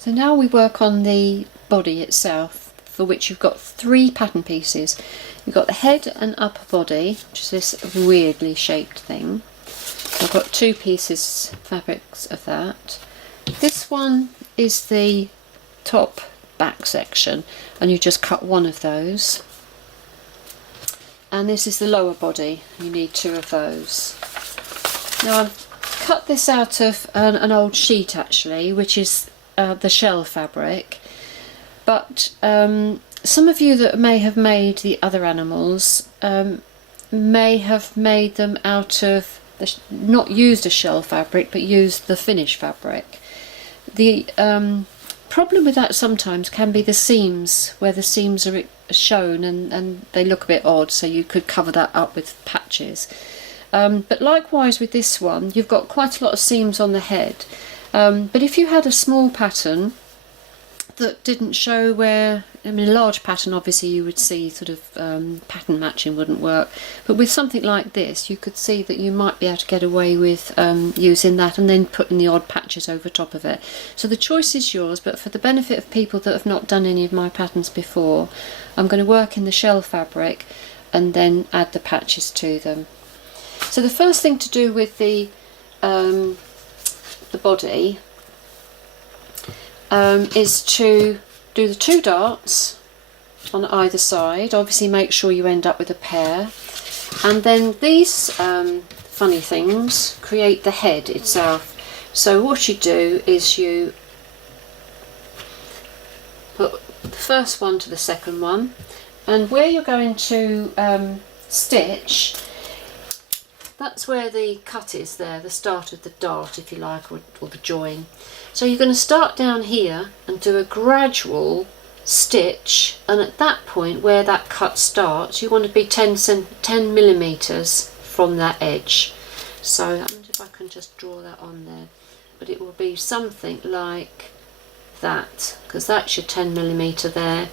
So now we work on the body itself, for which you've got 3 pattern pieces. You've got the head and upper body, which is this weirdly shaped thing. I've got 2 pieces fabrics of that. This one is the top back section, and you just cut one of those. And this is the lower body, you need 2 of those. Now I've cut this out of an old sheet actually, which is the shell fabric, but some of you that may have made the other animals may have made them out of not used a shell fabric but used the finish fabric. The problem with that sometimes can be the seams, where the seams are shown and they look a bit odd, so you could cover that up with patches. But likewise with this one, you've got quite a lot of seams on the head. But if you had a small pattern that didn't show where, I mean a large pattern obviously you would see sort of pattern matching wouldn't work, but with something like this you could see that you might be able to get away with using that and then putting the odd patches over top of it. So the choice is yours, but for the benefit of people that have not done any of my patterns before, I'm going to work in the shell fabric and then add the patches to them. So the first thing to do with the body is to do the 2 darts on either side. Obviously make sure you end up with a pair, and then these funny things create the head itself. So what you do is you put the first one to the second one, and where you're going to stitch, that's where the cut is there, the start of the dart if you like, or the join. So you're going to start down here and do a gradual stitch, and at that point where that cut starts you want to be 10 millimeters from that edge. So I wonder if I can just draw that on there, but it will be something like that, because that's your 10 millimeter there,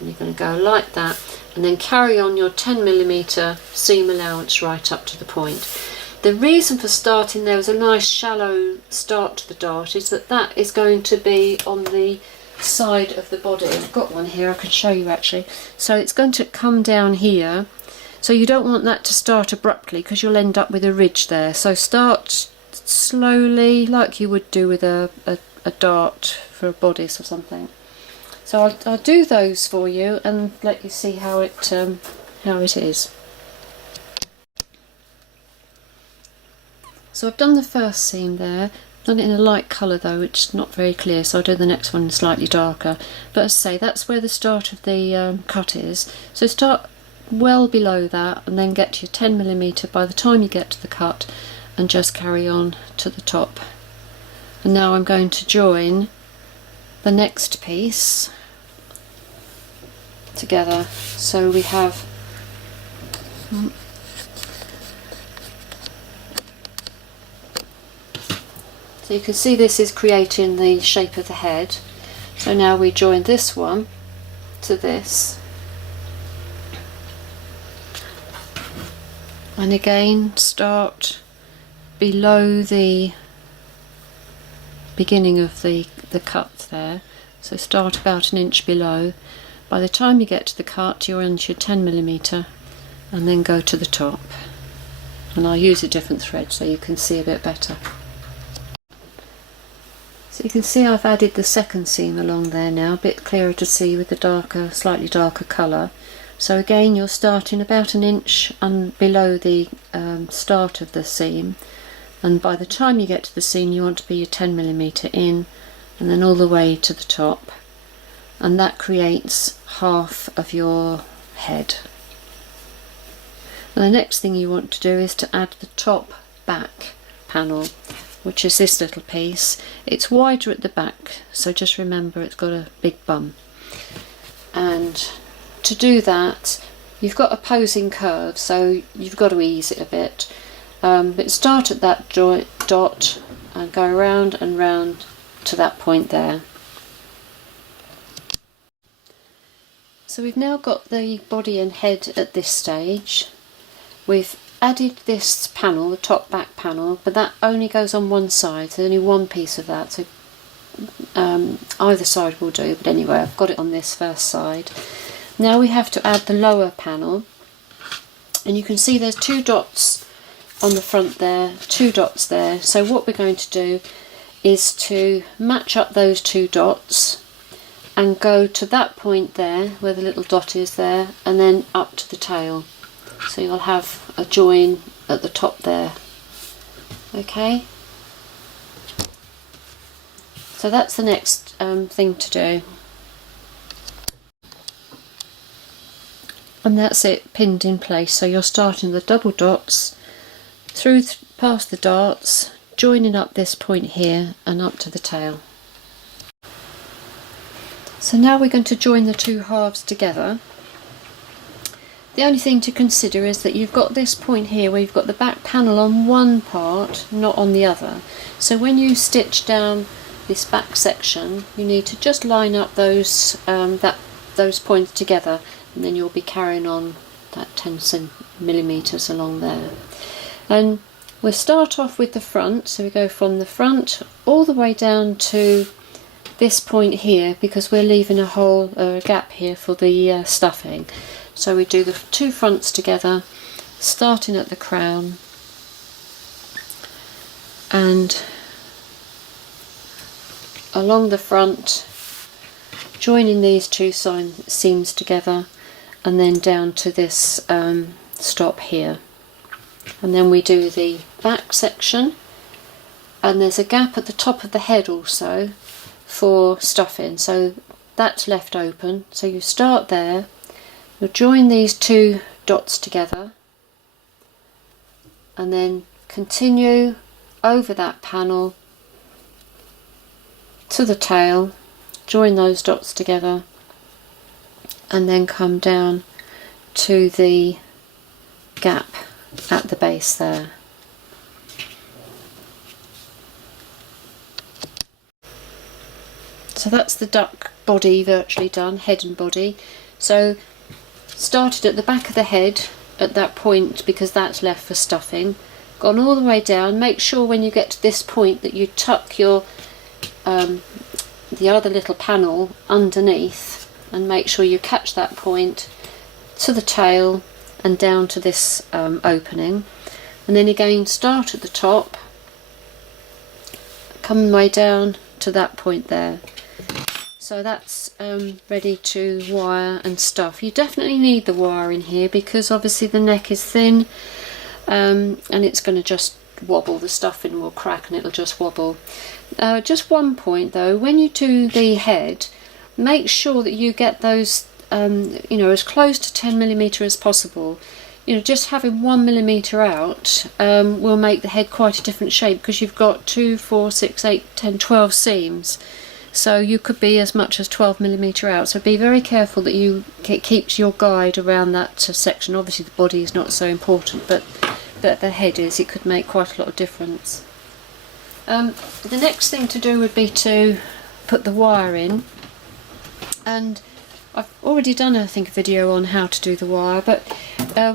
and you're going to go like that and then carry on your 10 millimeter seam allowance right up to the point. The reason for starting there was a nice shallow start to the dart is that that is going to be on the side of the body. I've got one here I can show you actually. So it's going to come down here, so you don't want that to start abruptly because you'll end up with a ridge there. So start slowly like you would do with a dart for a bodice or something. So I'll do those for you and let you see how it is. So I've done the first seam there, done it in a light colour though, which is not very clear, so I'll do the next one slightly darker. But as I say, that's where the start of the cut is. So start well below that and then get to your 10 millimeter by the time you get to the cut, and just carry on to the top. And now I'm going to join the next piece together. So we have so you can see this is creating the shape of the head. So now we join this one to this, and again start below the beginning of the cut there. So start about an inch below. By the time you get to the cut you're into your 10 millimeter, and then go to the top. And I'll use a different thread so you can see a bit better. So you can see I've added the second seam along there now, a bit clearer to see with the darker, slightly darker colour. So again you're starting about an inch below the start of the seam, and by the time you get to the seam you want to be your 10 millimeter in, and then all the way to the top, and that creates half of your head. And the next thing you want to do is to add the top back panel, which is this little piece. It's wider at the back, so just remember it's got a big bum. And to do that you've got opposing curves, so you've got to ease it a bit. But start at that dot and go round and round to that point there. So we've now got the body and head at this stage. We've added this panel, the top back panel, but that only goes on one side, so only one piece of that. So either side will do, but anyway, I've got it on this first side. Now we have to add the lower panel, and you can see there's 2 dots on the front there, 2 dots there. So what we're going to do is to match up those 2 dots and go to that point there where the little dot is there, and then up to the tail. So you'll have a join at the top there. Okay, so that's the next thing to do, and that's it pinned in place. So you're starting the double dots through past the darts, joining up this point here and up to the tail. So now we're going to join the 2 halves together. The only thing to consider is that you've got this point here where you've got the back panel on one part, not on the other. So when you stitch down this back section, you need to just line up those points together, and then you'll be carrying on that 10 millimeters along there. And we'll start off with the front, so we go from the front all the way down to this point here, because we're leaving a gap here for the stuffing. So we do the 2 fronts together, starting at the crown and along the front, joining these 2 seams together, and then down to this stop here. And then we do the back section, and there's a gap at the top of the head also for stuffing, so that's left open. So you start there, you'll join these 2 dots together, and then continue over that panel to the tail, join those dots together, and then come down to the gap at the base there. So that's the duck body virtually done, head and body. So started at the back of the head at that point because that's left for stuffing, gone all the way down. Make sure when you get to this point that you tuck your the other little panel underneath, and make sure you catch that point to the tail and down to this opening, and then again start at the top, come way down to that point there. So that's ready to wire and stuff. You definitely need the wire in here because obviously the neck is thin, and it's going to just wobble. The stuffing will crack and it'll just wobble. Just one point though, when you do the head, make sure that you get those as close to 10 millimeter as possible. Just having 1 millimeter out will make the head quite a different shape, because you've got 2, 4, 6, 8, 10, 12 seams. So you could be as much as 12 millimeter out. So be very careful that it keeps your guide around that section. Obviously the body is not so important, but the head is. It could make quite a lot of difference. The next thing to do would be to put the wire in, and I've already done I think a video on how to do the wire, but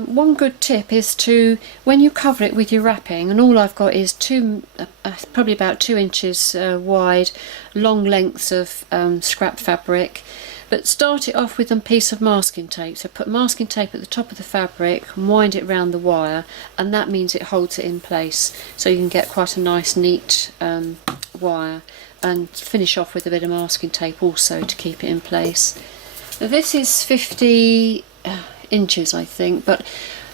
one good tip is to, when you cover it with your wrapping, and all I've got is probably about 2 inches wide long lengths of scrap fabric, but start it off with a piece of masking tape. So put masking tape at the top of the fabric and wind it around the wire, and that means it holds it in place, so you can get quite a nice neat wire, and finish off with a bit of masking tape also to keep it in place. Now this is 50 inches I think, but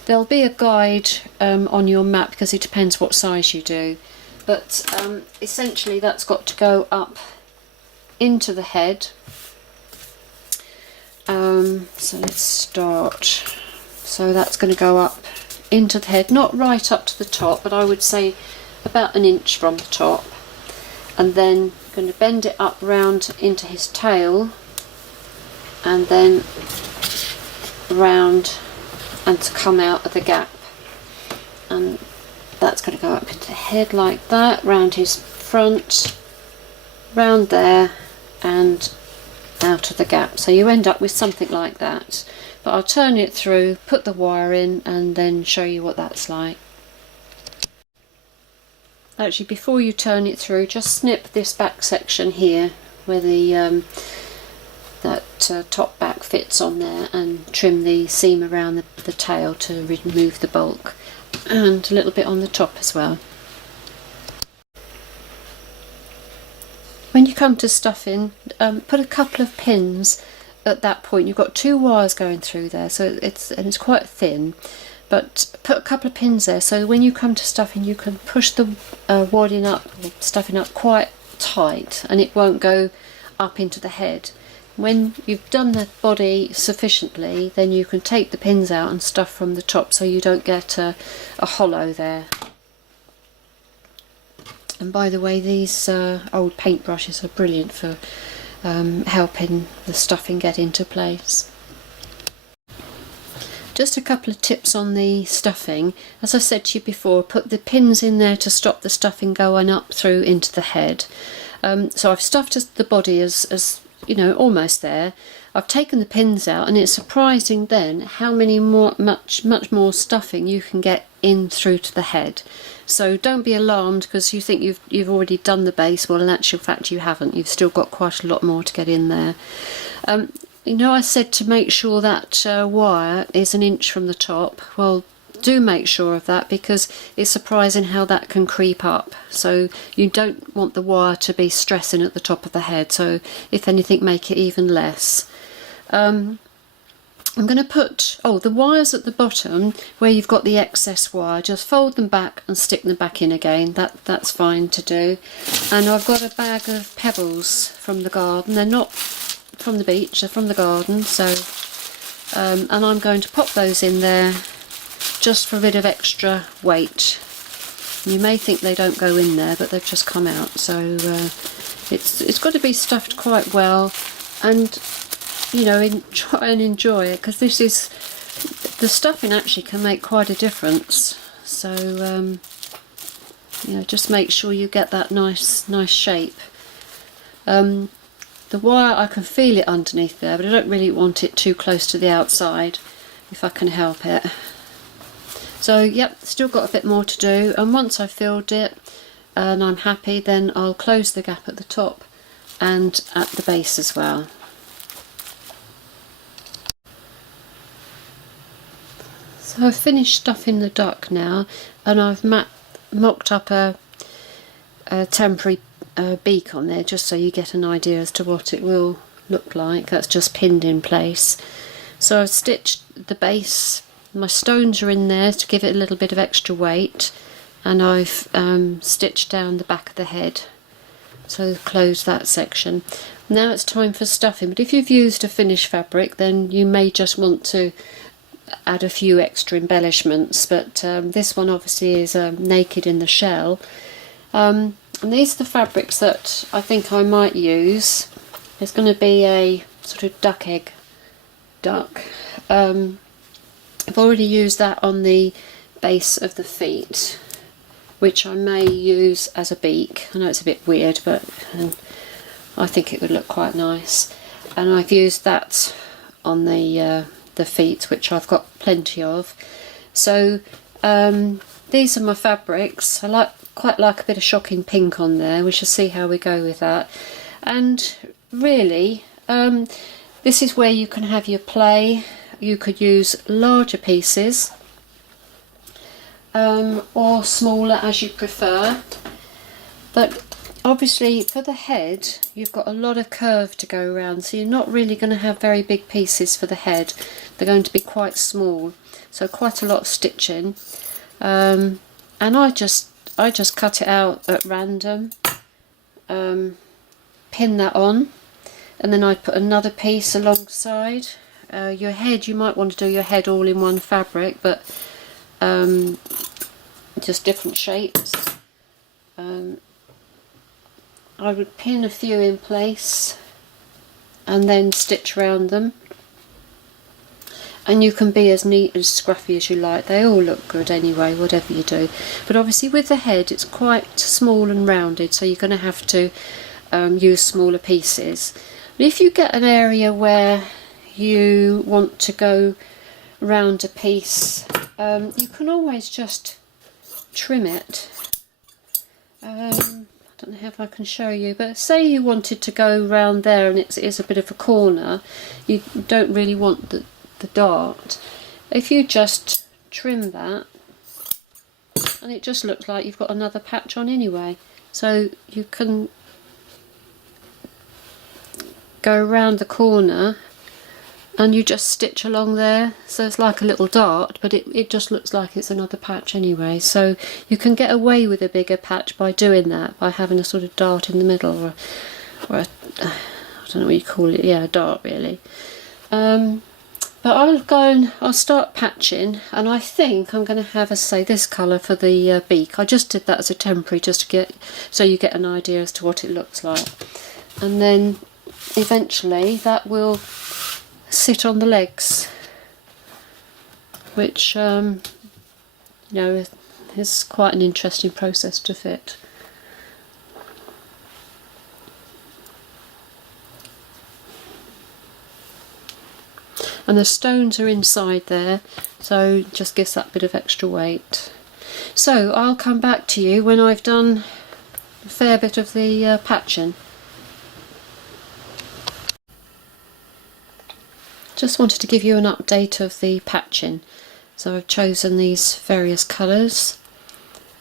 there'll be a guide on your map because it depends what size you do, but essentially that's got to go up into the head. So let's start. So that's going to go up into the head, not right up to the top, but I would say about 1 inch from the top, and then going to bend it up round into his tail, and then round and to come out of the gap, and that's going to go up into the head like that, round his front, round there and out of the gap. So you end up with something like that, but I'll turn it through, put the wire in, and then show you what that's like. actually before you turn it through, just snip this back section here where the top back fits on there, and trim the seam around the tail to remove the bulk, and a little bit on the top as well. When you come to stuffing, put a couple of pins at that point. You've got 2 wires going through there, so it's quite thin, but put a couple of pins there so when you come to stuffing you can push the wadding up or stuffing up quite tight, and it won't go up into the head. When you've done the body sufficiently, then you can take the pins out and stuff from the top so you don't get a hollow there. And by the way, these old paintbrushes are brilliant for helping the stuffing get into place. Just a couple of tips on the stuffing. As I said to you before, put the pins in there to stop the stuffing going up through into the head. So I've stuffed the body as you know, almost there. I've taken the pins out, and it's surprising then how much more stuffing you can get in through to the head. So don't be alarmed because you think you've already done the base. Well, in actual fact you haven't. You've still got quite a lot more to get in there. You know, I said to make sure that wire is 1 inch from the top. Well, do make sure of that because it's surprising how that can creep up. So you don't want the wire to be stressing at the top of the head, so if anything make it even less. I'm going to put the wires at the bottom where you've got the excess wire, just fold them back and stick them back in again. That's fine to do. And I've got a bag of pebbles from the garden. They're not from the beach, they're from the garden, so and I'm going to pop those in there just for a bit of extra weight. You may think they don't go in there, but they've just come out, so it's got to be stuffed quite well, and you know, try and enjoy it, because this is, the stuffing actually can make quite a difference. So you know, just make sure you get that nice shape. The wire, I can feel it underneath there, but I don't really want it too close to the outside if I can help it. So yep, still got a bit more to do, and once I've filled it and I'm happy, then I'll close the gap at the top and at the base as well. So I've finished stuffing the duck now, and I've mocked up a temporary beak on there just so you get an idea as to what it will look like. That's just pinned in place. So I've stitched the base. My stones are in there to give it a little bit of extra weight, and I've stitched down the back of the head, so close that section. Now it's time for stuffing, but if you've used a finished fabric then you may just want to add a few extra embellishments, but this one obviously is naked in the shell. And these are the fabrics that I think I might use. There's going to be a sort of duck egg duck. I've already used that on the base of the feet, which I may use as a beak. I know it's a bit weird, but I think it would look quite nice. And I've used that on the feet, which I've got plenty of. So these are my fabrics. I quite like a bit of shocking pink on there. We shall see how we go with that. And really, this is where you can have your play. You could use larger pieces or smaller as you prefer, but obviously for the head you've got a lot of curve to go around, so you're not really going to have very big pieces for the head. They're going to be quite small, so quite a lot of stitching, and I just cut it out at random, pin that on, and then I put another piece alongside. Your head, you might want to do your head all in one fabric, but just different shapes. I would pin a few in place and then stitch around them, and you can be as neat and scruffy as you like. They all look good anyway, whatever you do, but obviously with the head it's quite small and rounded, so you're going to have to use smaller pieces. But if you get an area where you want to go round a piece, you can always just trim it I don't know if I can show you, but say you wanted to go round there and it is a bit of a corner, you don't really want the dart. If you just trim that, and it just looks like you've got another patch on anyway. So you can go around the corner and you just stitch along there, so it's like a little dart, but it just looks like it's another patch anyway. So you can get away with a bigger patch by doing that, by having a sort of dart in the middle, or I don't know what you call it, yeah, a dart really. But I'll start patching, and I think I'm going to have, as I say, this colour for the beak. I just did that as a temporary, just to get, so you get an idea as to what it looks like. And then eventually that will sit on the legs, which you know, is quite an interesting process to fit. And the stones are inside there, so it just gives that bit of extra weight. So I'll come back to you when I've done a fair bit of the patching. Just wanted to give you an update of the patching. So I've chosen these various colours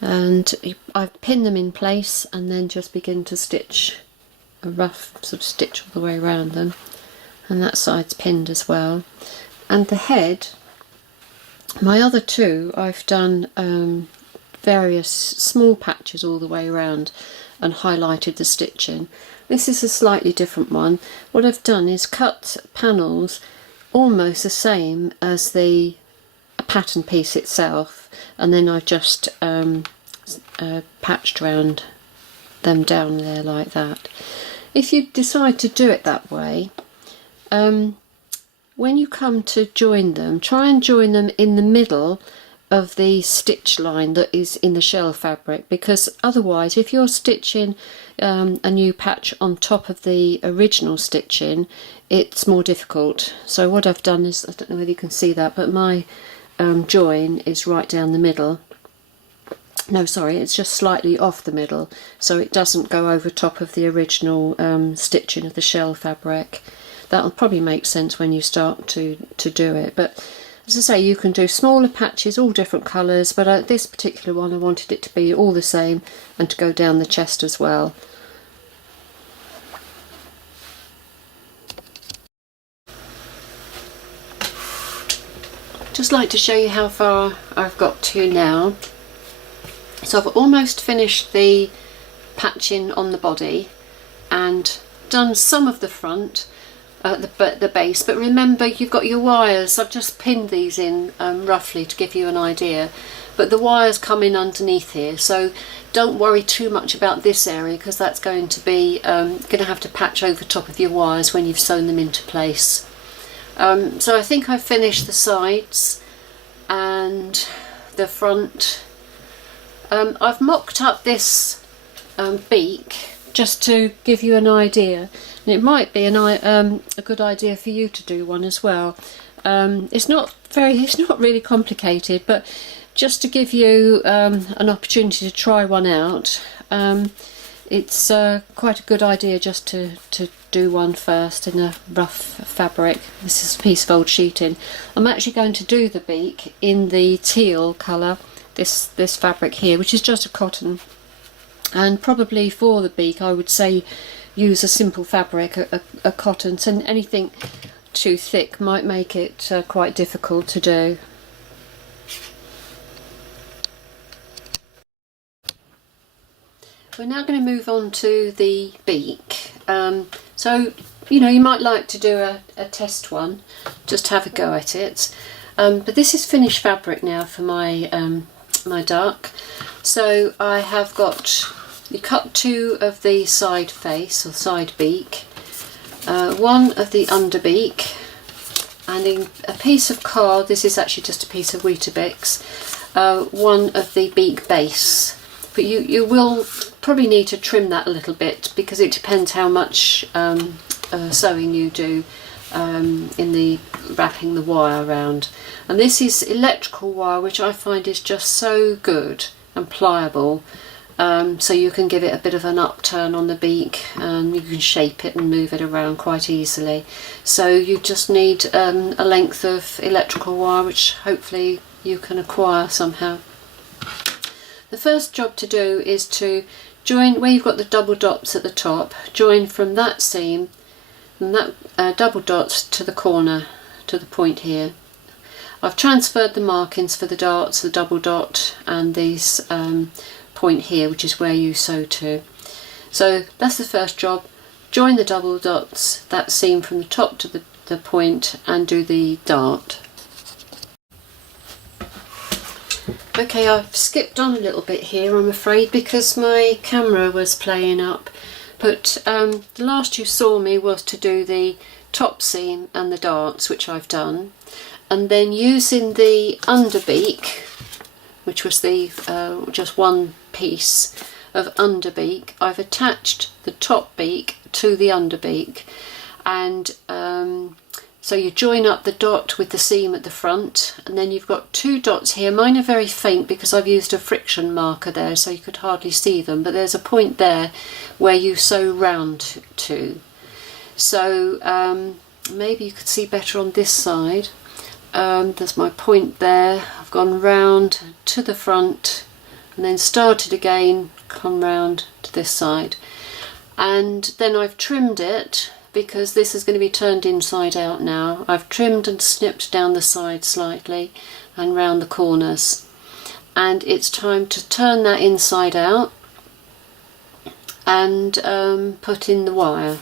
and I've pinned them in place and then just begin to stitch a rough sort of stitch all the way around them. And that side's pinned as well. And the head, my other two, I've done various small patches all the way around and highlighted the stitching. This is a slightly different one. What I've done is cut panels almost the same as the pattern piece itself, and then I've just patched around them down there like that. If you decide to do it that way, when you come to join them, try and join them in the middle of the stitch line that is in the shell fabric, because otherwise if you're stitching a new patch on top of the original stitching, it's more difficult. So what I've done is, I don't know whether you can see that, but my join is right down the middle. No, sorry, it's just slightly off the middle, so it doesn't go over top of the original stitching of the shell fabric. That'll probably make sense when you start to do it. But as I say, you can do smaller patches, all different colours, but this particular one I wanted it to be all the same and to go down the chest as well. Just like to show you how far I've got to now. So I've almost finished the patching on the body and done some of the front, the base, but remember you've got your wires. I've just pinned these in roughly to give you an idea, but the wires come in underneath here, so don't worry too much about this area, because that's going to be going to have to patch over top of your wires when you've sewn them into place. So I think I've finished the sides and the front. I've mocked up this beak just to give you an idea, and it might be a good idea for you to do one as well. It's not really complicated, but just to give you an opportunity to try one out, it's quite a good idea just to do one first in a rough fabric. This is a piece of old sheeting. I'm actually going to do the beak in the teal colour, this fabric here, which is just a cotton. And probably for the beak I would say use a simple fabric, a cotton, so anything too thick might make it quite difficult to do. We're now going to move on to the beak. So you know, you might like to do a test one, just have a go at it. But this is finished fabric now for my my duck. So I have cut two of the side face or side beak, one of the under beak, and in a piece of card, this is actually just a piece of Weetabix, one of the beak base. But you will probably need to trim that a little bit, because it depends how much sewing you do in the wrapping the wire around. And this is electrical wire, which I find is just so good and pliable. so you can give it a bit of an upturn on the beak, and you can shape it and move it around quite easily. So you just need a length of electrical wire, which hopefully you can acquire somehow. The first job to do is to join where you've got the double dots at the top, join from that seam and that double dots to the corner, to the point here. I've transferred the markings for the darts, the double dot and these point here, which is where you sew to. So that's the first job. Join the double dots, that seam from the top to the point, and do the dart. Okay, I've skipped on a little bit here, I'm afraid, because my camera was playing up, but the last you saw me was to do the top seam and the darts, which I've done, and then using the underbeak, which was the just one piece of underbeak, I've attached the top beak to the underbeak, and so you join up the dot with the seam at the front, and then you've got two dots here. Mine are very faint because I've used a friction marker there, so you could hardly see them, but there's a point there where you sew round to. So maybe you could see better on this side. There's my point there. I've gone round to the front and then started again, come round to this side, and then I've trimmed it because this is going to be turned inside out now. I've trimmed and snipped down the side slightly and round the corners, and it's time to turn that inside out and put in the wire.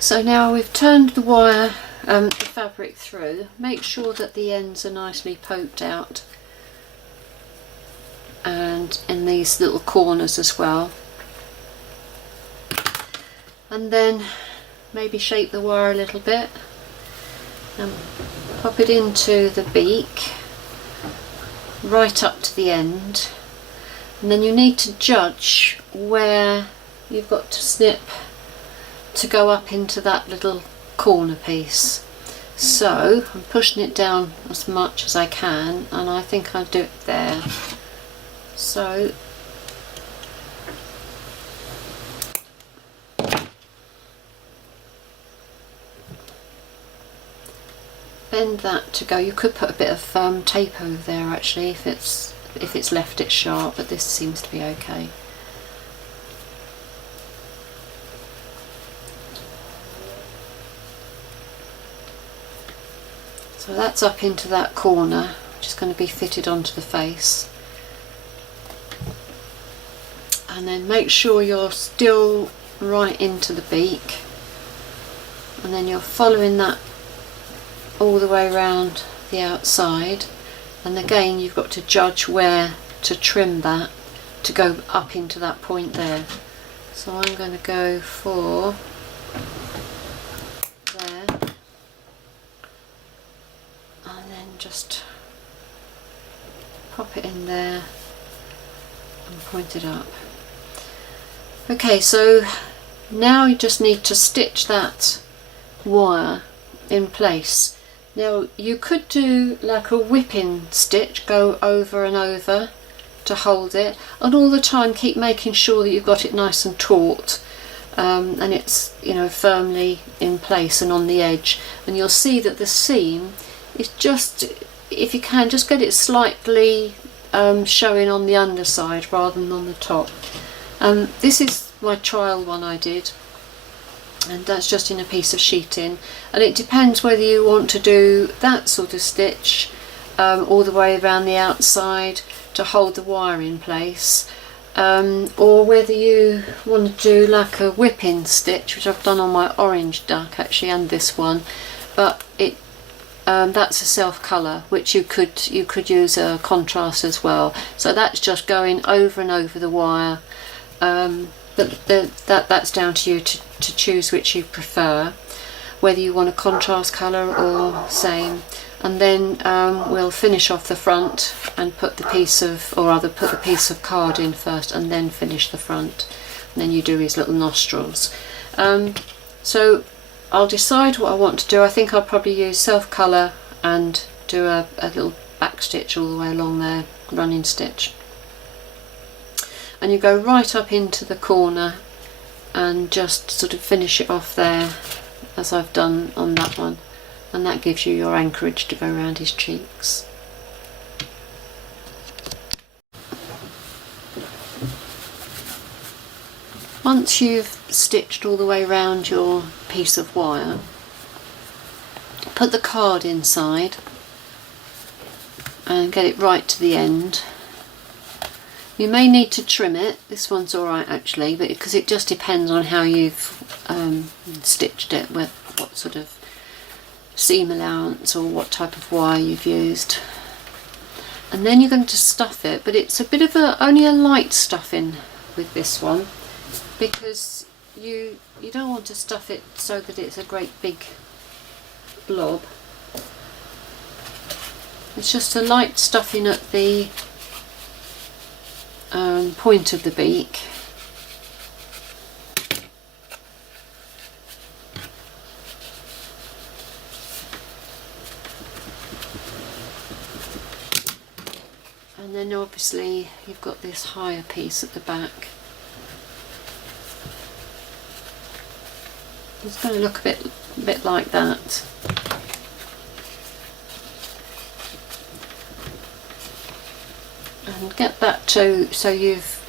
So now we've turned the wire, the fabric through. Make sure that the ends are nicely poked out, and in these little corners as well. And then maybe shape the wire a little bit and pop it into the beak right up to the end, and then you need to judge where you've got to snip to go up into that little corner piece. So I'm pushing it down as much as I can, and I think I'll do it there. So bend that to go. You could put a bit of tape over there actually if it's left it sharp, but this seems to be okay. So that's up into that corner, which is going to be fitted onto the face. And then make sure you're still right into the beak, and then you're following that all the way around the outside, and again you've got to judge where to trim that to go up into that point there. So I'm going to go for there, and then just pop it in there and point it up. Okay, so now you just need to stitch that wire in place. Now you could do like a whipping stitch, go over and over to hold it, and all the time keep making sure that you've got it nice and taut, and it's, you know, firmly in place and on the edge. And you'll see that the seam is just, if you can, just get it slightly showing on the underside rather than on the top. This is my trial one I did, and that's just in a piece of sheeting, and it depends whether you want to do that sort of stitch all the way around the outside to hold the wire in place, or whether you want to do like a whipping stitch, which I've done on my orange duck actually, and this one, but it that's a self colour, which you could use a contrast as well. So that's just going over and over the wire, but that's down to you to choose which you prefer, whether you want a contrast colour or same. And then we'll finish off the front and put the piece of, or rather put the piece of card in first and then finish the front, and then you do his little nostrils. So I'll decide what I want to do. I think I'll probably use self colour and do a little back stitch all the way along there, running stitch, and you go right up into the corner and just sort of finish it off there as I've done on that one, and that gives you your anchorage to go around his cheeks. Once you've stitched all the way around your piece of wire, put the card inside and get it right to the end. You may need to trim it. This one's alright actually, but because it just depends on how you've stitched it, with what sort of seam allowance or what type of wire you've used. And then you're going to stuff it, but it's a bit of only a light stuffing with this one, because you don't want to stuff it so that it's a great big blob. It's just a light stuffing at the point of the beak. And then obviously you've got this higher piece at the back. It's going to look a bit like that. And get that so you've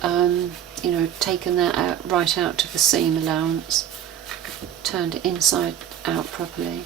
you know, taken that out right out to the seam allowance, turned it inside out properly.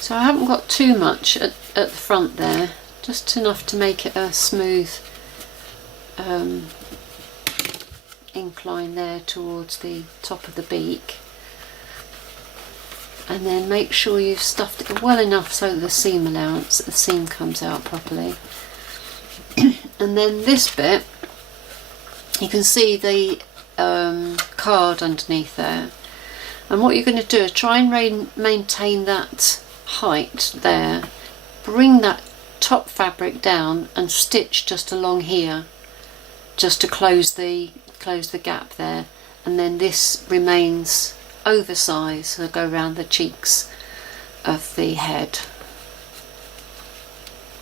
So I haven't got too much at the front there, just enough to make it a smooth incline there towards the top of the beak. And then make sure you've stuffed it well enough so that the seam comes out properly. And then this bit, you can see the card underneath there. And what you're going to do is try and maintain that height there, bring that top fabric down and stitch just along here, just to close the gap there, and then this remains oversized, so go around the cheeks of the head,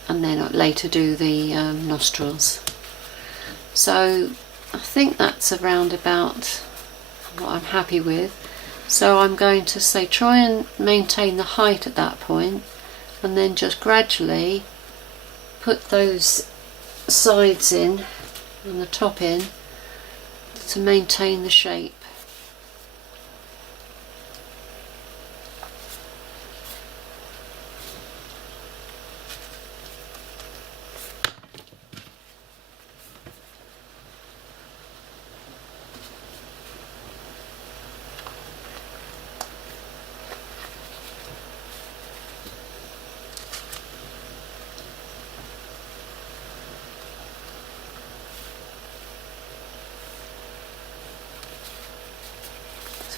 and then later do the nostrils. So I think that's around about what I'm happy with. So I'm going to say try and maintain the height at that point, and then just gradually put those sides in and the top in to maintain the shape.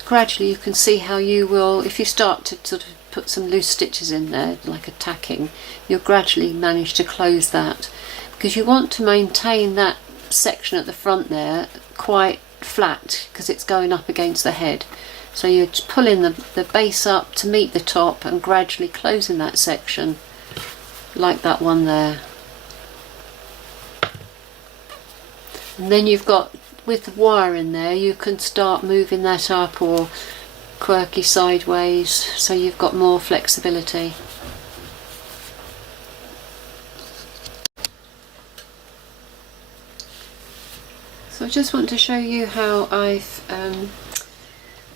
Gradually you can see how you will, if you start to sort of put some loose stitches in there like a tacking, you'll gradually manage to close that, because you want to maintain that section at the front there quite flat because it's going up against the head. So you're just pulling the base up to meet the top and gradually closing that section like that one there. And then you've got, with the wire in there, you can start moving that up or quirky sideways, so you've got more flexibility. So I just want to show you how I've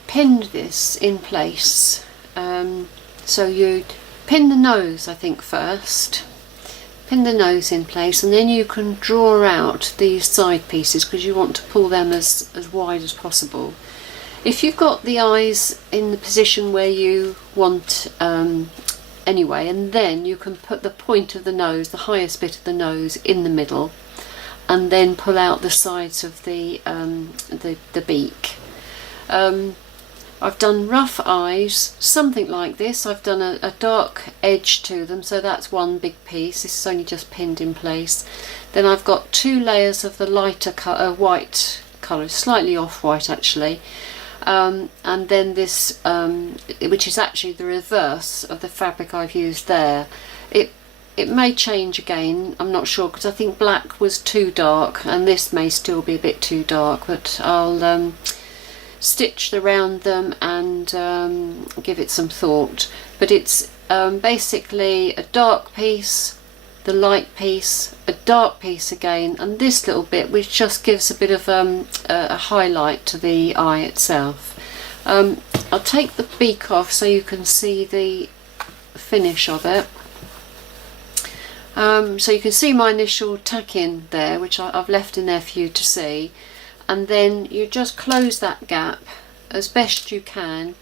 pinned this in place. So you pin the nose, I think, first. Pin the nose in place, and then you can draw out these side pieces because you want to pull them as wide as possible. If you've got the eyes in the position where you want anyway, and then you can put the point of the nose, the highest bit of the nose, in the middle, and then pull out the sides of the beak. I've done rough eyes, something like this. I've done a dark edge to them, so that's one big piece. This is only just pinned in place. Then I've got 2 layers of the lighter white colour, slightly off-white actually, and then this, which is actually the reverse of the fabric I've used there. It may change again, I'm not sure, because I think black was too dark, and this may still be a bit too dark, but I'll stitch around them and give it some thought. But it's basically a dark piece, the light piece, a dark piece again, and this little bit which just gives a bit of a highlight to the eye itself. I'll take the beak off so you can see the finish of it. So you can see my initial tack in there, which I've left in there for you to see, and then you just close that gap as best you can,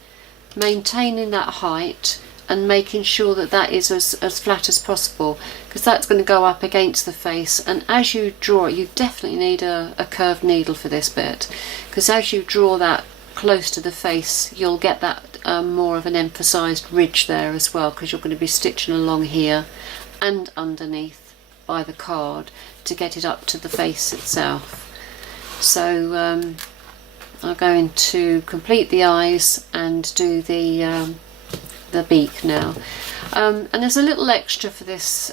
maintaining that height and making sure that that is as flat as possible, because that's going to go up against the face. And as you draw it, you definitely need a curved needle for this bit, because as you draw that close to the face, you'll get that more of an emphasised ridge there as well, because you're going to be stitching along here and underneath by the card to get it up to the face itself. So I'm going to complete the eyes and do the beak now. And there's a little extra for this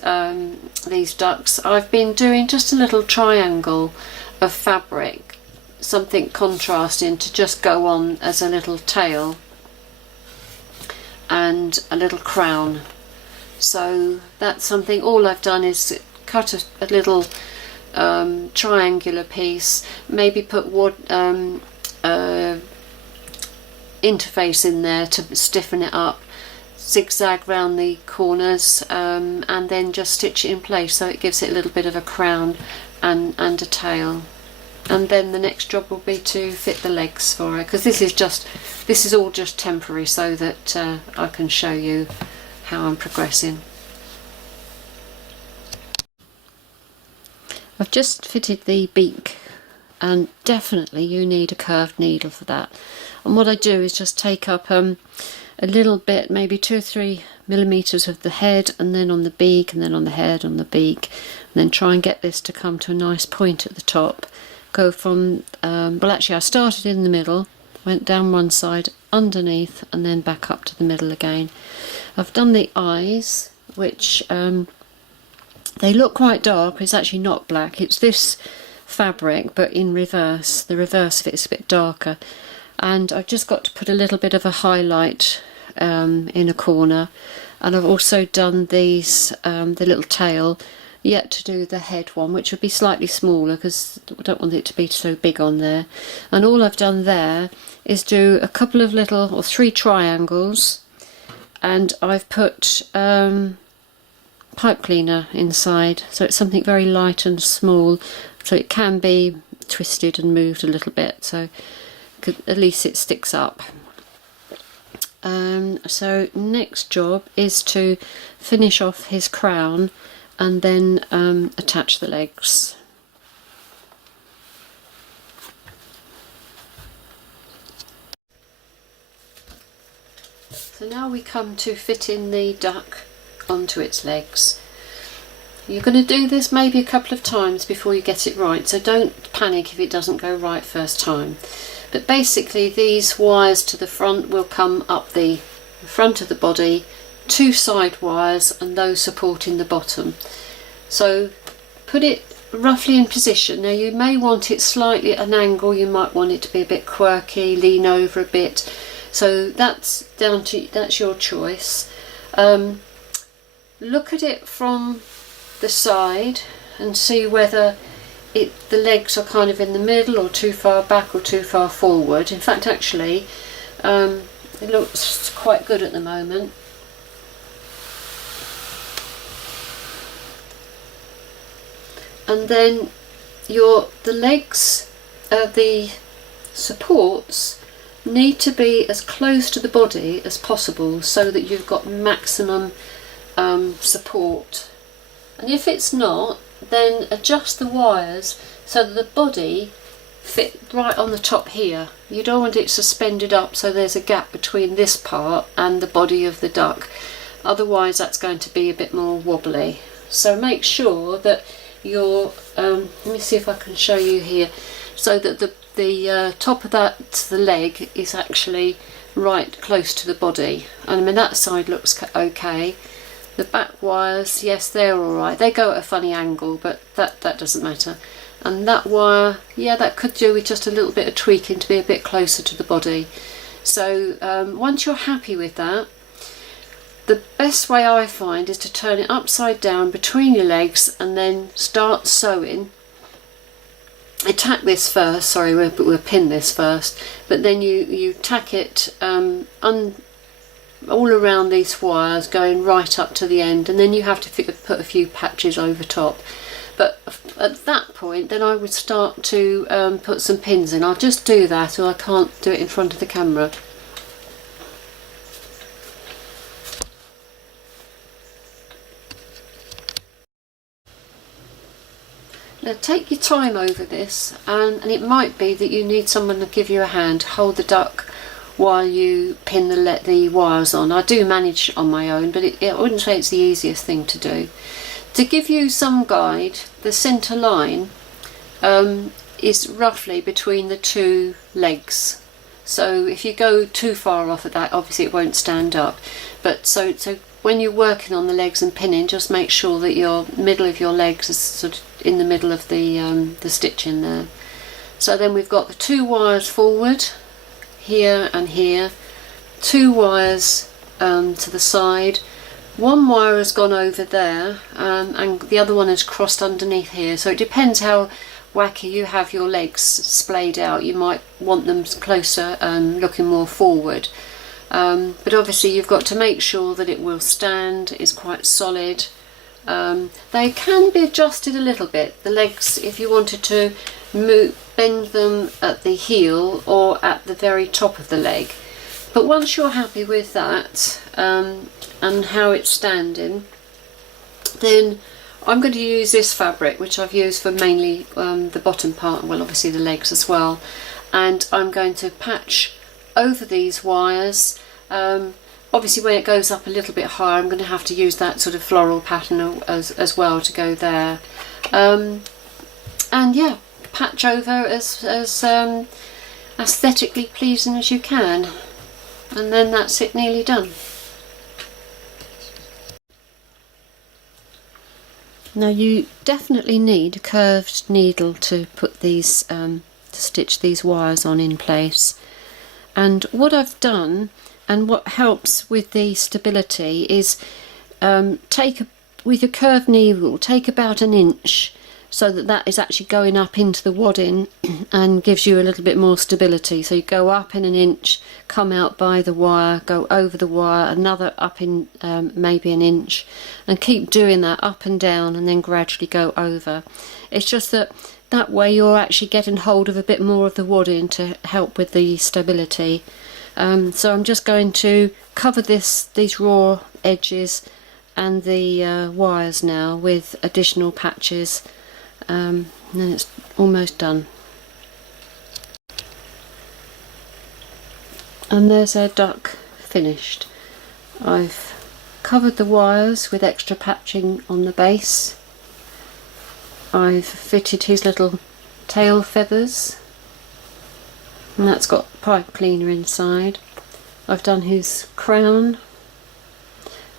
these ducks. I've been doing just a little triangle of fabric, something contrasting, to just go on as a little tail and a little crown. So that's something. All I've done is cut a little triangular piece, maybe put interface in there to stiffen it up, zigzag round the corners, and then just stitch it in place so it gives it a little bit of a crown and a tail. And then the next job will be to fit the legs for it, because this is all just temporary, so that I can show you how I'm progressing. I've just fitted the beak, and definitely you need a curved needle for that. And what I do is just take up a little bit, maybe 2 or 3 millimeters of the head, and then on the beak, and then on the head, on the beak, and then try and get this to come to a nice point at the top. Go from, well actually I started in the middle, went down one side, underneath, and then back up to the middle again. I've done the eyes, which they look quite dark. It's actually not black, it's this fabric but in reverse. The reverse of it is a bit darker, and I've just got to put a little bit of a highlight in a corner. And I've also done these, the little tail, yet to do the head one, which would be slightly smaller because I don't want it to be so big on there. And all I've done there is do a couple of little, or 3 triangles, and I've put pipe cleaner inside, so it's something very light and small, so it can be twisted and moved a little bit, so at least it sticks up. So next job is to finish off his crown and then attach the legs. So now we come to fitting the duck onto its legs. You're going to do this maybe a couple of times before you get it right, so don't panic if it doesn't go right first time. But basically these wires to the front will come up the front of the body, 2 side wires and those supporting the bottom. So put it roughly in position. Now you may want it slightly at an angle, you might want it to be a bit quirky, lean over a bit, so that's your choice. Look at it from the side and see whether the legs are kind of in the middle or too far back or too far forward. In fact, actually it looks quite good at the moment. And then the legs, the supports need to be as close to the body as possible so that you've got maximum support. And if it's not, then adjust the wires so that the body fit right on the top here. You don't want it suspended up so there's a gap between this part and the body of the duck, otherwise that's going to be a bit more wobbly. So make sure that your let me see if I can show you here, so that the top of the leg is actually right close to the body. And I mean, that side looks okay. The back wires, yes, they're alright. They go at a funny angle, but that doesn't matter. And that wire, yeah, that could do with just a little bit of tweaking to be a bit closer to the body. So once you're happy with that, the best way I find is to turn it upside down between your legs and then start sewing. I tack this first, sorry, we'll pin this first, but then you tack it all around these wires going right up to the end, and then you have to put a few patches over top. But at that point then I would start to put some pins in. I'll just do that, or I can't do it in front of the camera. Now take your time over this, and it might be that you need someone to give you a hand, hold the duck while you pin the wires on. I do manage on my own, but I wouldn't say it's the easiest thing to do. To give you some guide, the centre line is roughly between the two legs. So if you go too far off at that, obviously it won't stand up. But so when you're working on the legs and pinning, just make sure that your middle of your legs is sort of in the middle of the stitching there. So then we've got the two wires forward, here and here, two wires to the side. One wire has gone over there, and the other one is crossed underneath here. So it depends how wacky you have your legs splayed out. You might want them closer and looking more forward. But obviously you've got to make sure that it will stand, is quite solid. They can be adjusted a little bit, the legs, if you wanted to bend them at the heel or at the very top of the leg. But once you're happy with that and how it's standing, then I'm going to use this fabric, which I've used for mainly the bottom part, well obviously the legs as well, and I'm going to patch over these wires. Obviously when it goes up a little bit higher, I'm going to have to use that sort of floral pattern as well to go there. And yeah, patch over as aesthetically pleasing as you can, and then that's it, nearly done. Now you definitely need a curved needle to put these to stitch these wires on in place. And what I've done, and what helps with the stability, is with a curved needle, take about an inch, so that is actually going up into the wadding and gives you a little bit more stability. So you go up in an inch, come out by the wire, go over the wire, another up in maybe an inch, and keep doing that up and down, and then gradually go over. It's just that way you're actually getting hold of a bit more of the wadding to help with the stability. So I'm just going to cover these raw edges and the wires now with additional patches, and then it's almost done. And there's our duck finished. I've covered the wires with extra patching on the base. I've fitted his little tail feathers, and that's got pipe cleaner inside. I've done his crown,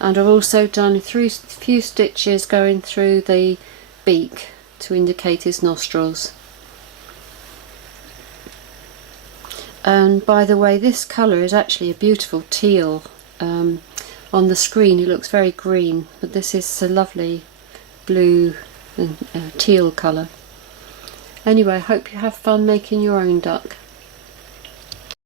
and I've also done a few stitches going through the beak to indicate his nostrils. And by the way, this colour is actually a beautiful teal. On the screen it looks very green, but this is a lovely blue and teal colour. Anyway, I hope you have fun making your own duck.